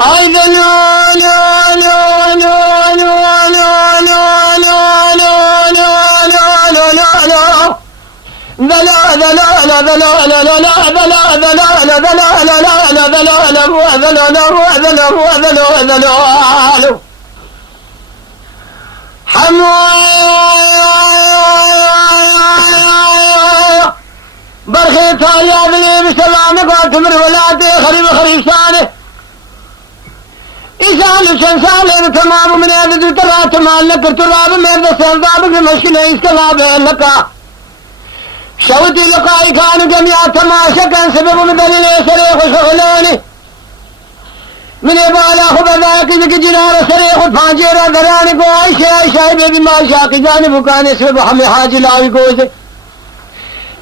Haydi lo lo lo lo lo lo lo lo lo lo lo lo lo. برخي تاليا بلي بسلامك واتمر ولادي خريب خريبسانه إسان شنسان تمام من يدد ترى تمام لك تراب من السلطاب بمشكلة إسكلابه لك شوتي لقائي كانوا جميع تماشا كان سبب من دليل سريخ وشغلاني من يبالا خبذاك ذك جنار سريخ وفانجيرا دراني قو عيشة بيبي ما شاقي جانب وكان سبب حمي حاجي لاوي قوزي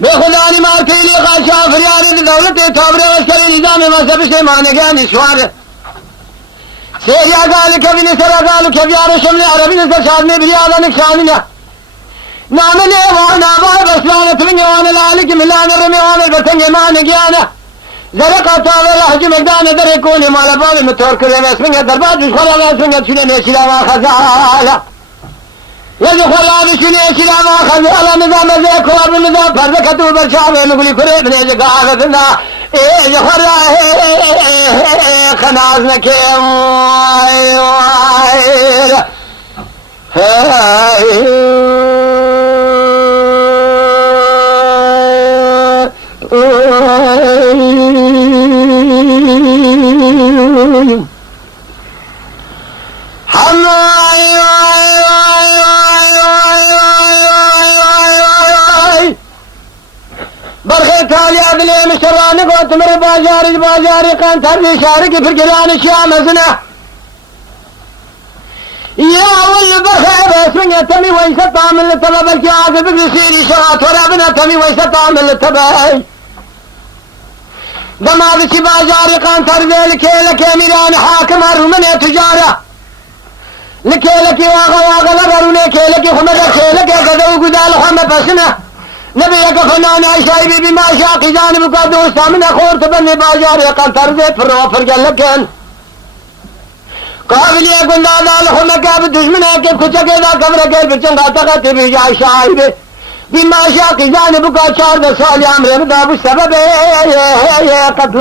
بخداني ماركي لي غاشا فرياني دولتي تابري وشكري نظام مذهب سيماني كان شوار سيريا ذلك بنسر ذلك بيار شمل عربي نسر شادني برياضا نكشاننا نعمل وانا بار بسلانة من وانا لالك ملان الرمي وانا البرتنج ماني جانا زرقا طاوة لحج مقدان دريكوني مالا بابي متور كريم اسمنها دربات مش خلا اسمنها تشيني شلا ما خزالا يجي خلا بشيني شلا ما خزالا نظام زي كواب النظام فرزكتو برشاوه نقولي كريم نيجي قاعدتنا ايه خلا خنازنا كيم برخي تالي أبلي مشراني قوت مر بازاري قان تربي شارك في الجلان الشام زنا يا ول برخي بس من يتمي ويسطع من الطلب الجاز بقسيري شغات ورابنا تمي ويسطع من التباي دما بشي بازاري قان تربي لكي ميران حاكم هرمني تجارة لكي واغا لبروني كي خمد كي قدو قدال حمد بسنه نبيك فنان عشايبي بما شاقي جانب قدوسا من اخور تبني باجاري قان تربيت فرق لكن قابل يقول لا لحوم قابل دشمنا كيف كتك اذا كبر كيف چنگا تغطي بيجا عشايبي بما شاقي جانب قد شارد سالي عمري مدابو السبب قتل